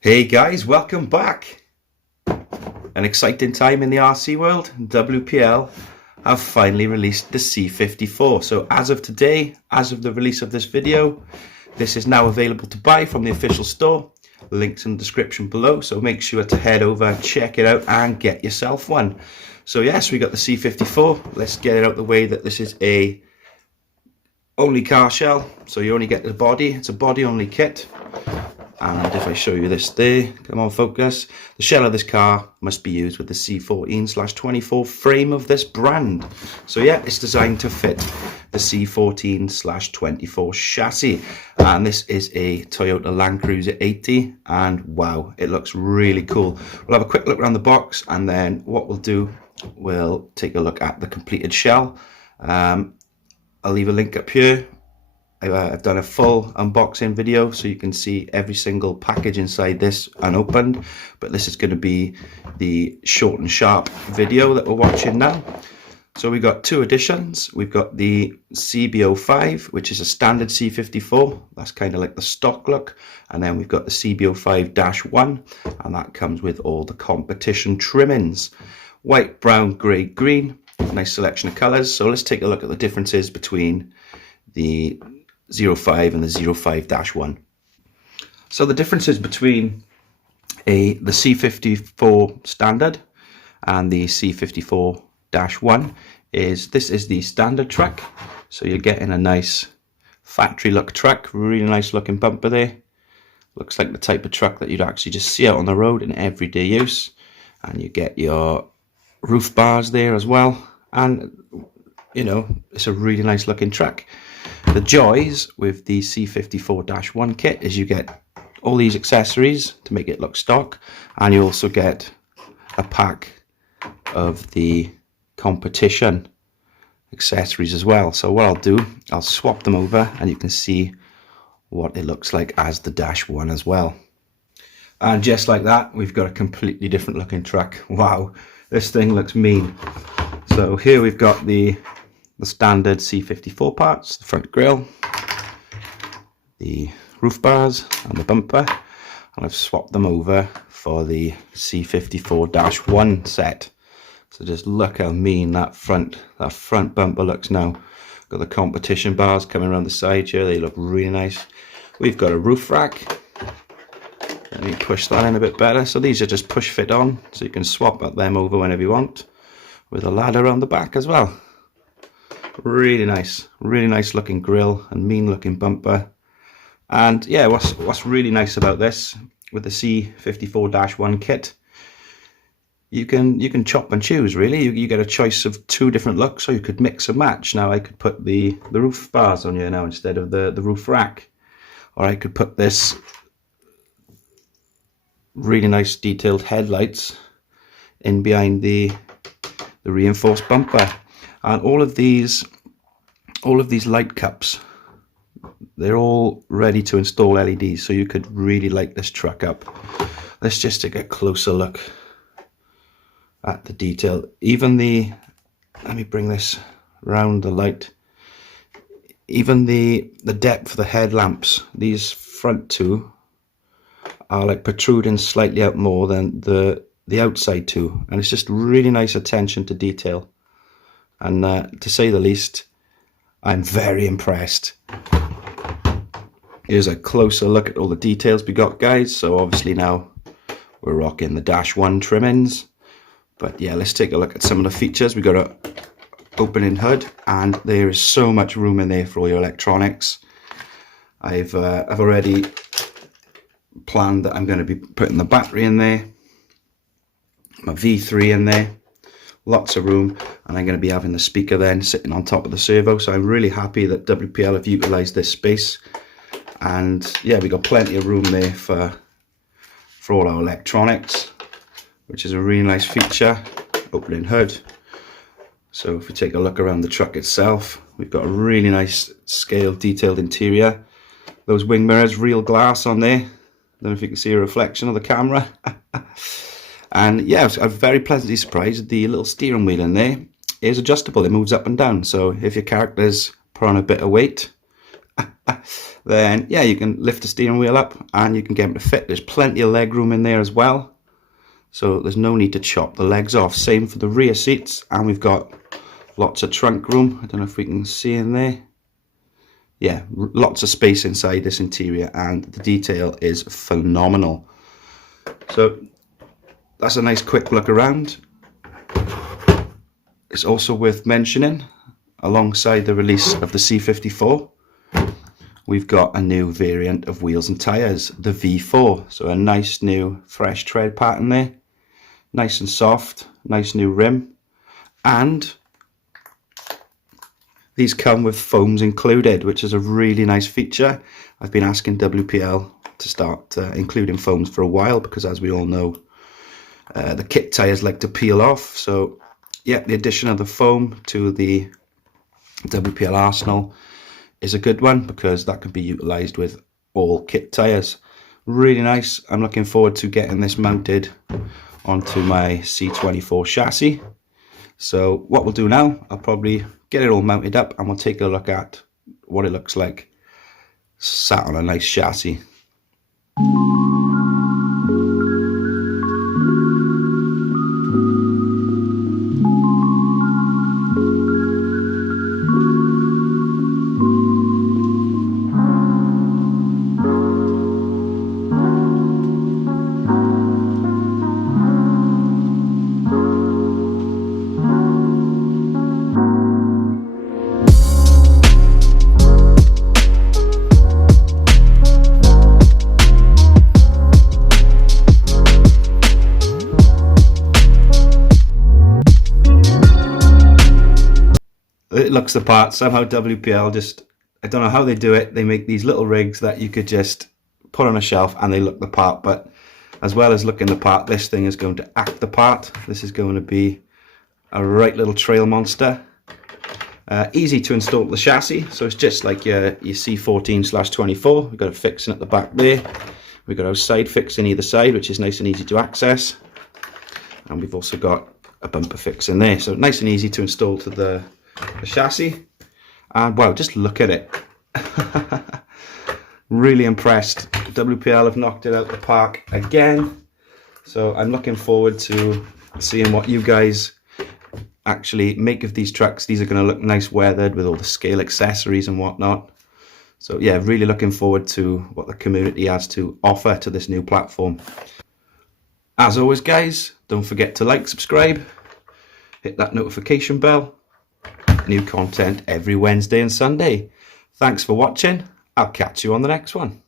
Hey guys, welcome back. An exciting time in the RC world. WPL have finally released the C54. So as of today, as of the release of this video, this is now available to buy from the official store. Links in the description below, so make sure to head over, check it out and get yourself one. So yes, we got the C54. Let's get it out the way that this is a only car shell, so you only get the body. It's a body only kit. And if I show you this there, come on focus, the shell of this car must be used with the C14/24 frame of this brand. So yeah, it's designed to fit the C14/24 chassis. And this is a Toyota Land Cruiser 80, and wow, it looks really cool. We'll have a quick look around the box, and then what we'll do, we'll take a look at the completed shell. I'll leave a link up here. I've done a full unboxing video so you can see every single package inside this unopened, but this is going to be the short and sharp video that we're watching now. So we've got two editions. We've got the CB05, which is a standard C54, that's kind of like the stock look, and then we've got the CB05-1, and that comes with all the competition trimmings: white, brown, grey, green. Nice selection of colours. So let's take a look at the differences between the 05 and the 05-1. So the differences between the C54 standard and the C54-1 is this is the standard truck. So you're getting a nice factory look truck, really nice looking bumper there. Looks like the type of truck that you'd actually just see out on the road in everyday use. And you get your roof bars there as well. And you know, it's a really nice looking truck. The joys with the C54-1 kit is you get all these accessories to make it look stock, and you also get a pack of the competition accessories as well. So what I'll do, I'll swap them over and you can see what it looks like as the -1 as well. And just like that, we've got a completely different looking truck. Wow, this thing looks mean. So here we've got the standard C54 parts, the front grille, the roof bars and the bumper, and I've swapped them over for the C54-1 set. So just look how mean that front bumper looks now. Got the competition bars coming around the side here, they look really nice. We've got a roof rack. Let me push that in a bit better. So these are just push fit on, so you can swap them over whenever you want, with a ladder on the back as well. Really nice looking grille and mean looking bumper. And yeah, what's really nice about this with the C54-1 kit, you can chop and choose really. You get a choice of two different looks, or you could mix and match. Now I could put the roof bars on here now instead of the roof rack, or I could put this really nice detailed headlights in behind the reinforced bumper. And all of these light cups, they're all ready to install LEDs, so you could really light this truck up. Let's just take a closer look at the detail. Even let me bring this round the light. Even the depth of the headlamps, these front two are like protruding slightly out more than the outside two, and it's just really nice attention to detail. And to say the least, I'm very impressed. Here's a closer look at all the details we got, guys. So obviously now we're rocking the -1 trimmings. But yeah, let's take a look at some of the features. We got a opening hood, and there is so much room in there for all your electronics. I've already planned that I'm going to be putting the battery in there, my V3 in there. Lots of room, and I'm going to be having the speaker then sitting on top of the servo. So I'm really happy that WPL have utilised this space, and yeah, we got plenty of room there for all our electronics, which is a really nice feature. Opening hood. So if we take a look around the truck itself, we've got a really nice scaled detailed interior. Those wing mirrors, real glass on there. I don't know if you can see a reflection of the camera. And yeah, I was very pleasantly surprised. The little steering wheel in there is adjustable. It moves up and down. So if your characters put on a bit of weight then yeah, you can lift the steering wheel up and you can get them to fit. There's plenty of leg room in there as well, so there's no need to chop the legs off. Same for the rear seats, and we've got lots of trunk room. I don't know if we can see in there. Yeah, lots of space inside this interior, and the detail is phenomenal. So that's a nice quick look around. It's also worth mentioning, alongside the release of the C54, we've got a new variant of wheels and tyres, the V4. So a nice new fresh tread pattern there, nice and soft, nice new rim, and these come with foams included, which is a really nice feature. I've been asking WPL to start including foams for a while, because as we all know, the kit tyres like to peel off. So yeah, the addition of the foam to the WPL Arsenal is a good one, because that can be utilised with all kit tyres. Really nice. I'm looking forward to getting this mounted onto my C54 chassis. So what we'll do now, I'll probably get it all mounted up and we'll take a look at what it looks like sat on a nice chassis. It looks the part. Somehow WPL just, I don't know how they do it. They make these little rigs that you could just put on a shelf and they look the part. But as well as looking the part, this thing is going to act the part. This is going to be a right little trail monster. Easy to install the chassis. So it's just like your C14/24. We've got a fixing at the back there. We've got our side fixing either side, which is nice and easy to access. And we've also got a bumper fix in there. So nice and easy to install to the chassis. And wow, just look at it. Really impressed. WPL have knocked it out the park again. So I'm looking forward to seeing what you guys actually make of these trucks. These are going to look nice weathered with all the scale accessories and whatnot. So yeah, really looking forward to what the community has to offer to this new platform. As always guys, don't forget to like, subscribe, hit that notification bell. New content every Wednesday and Sunday. Thanks for watching. I'll catch you on the next one.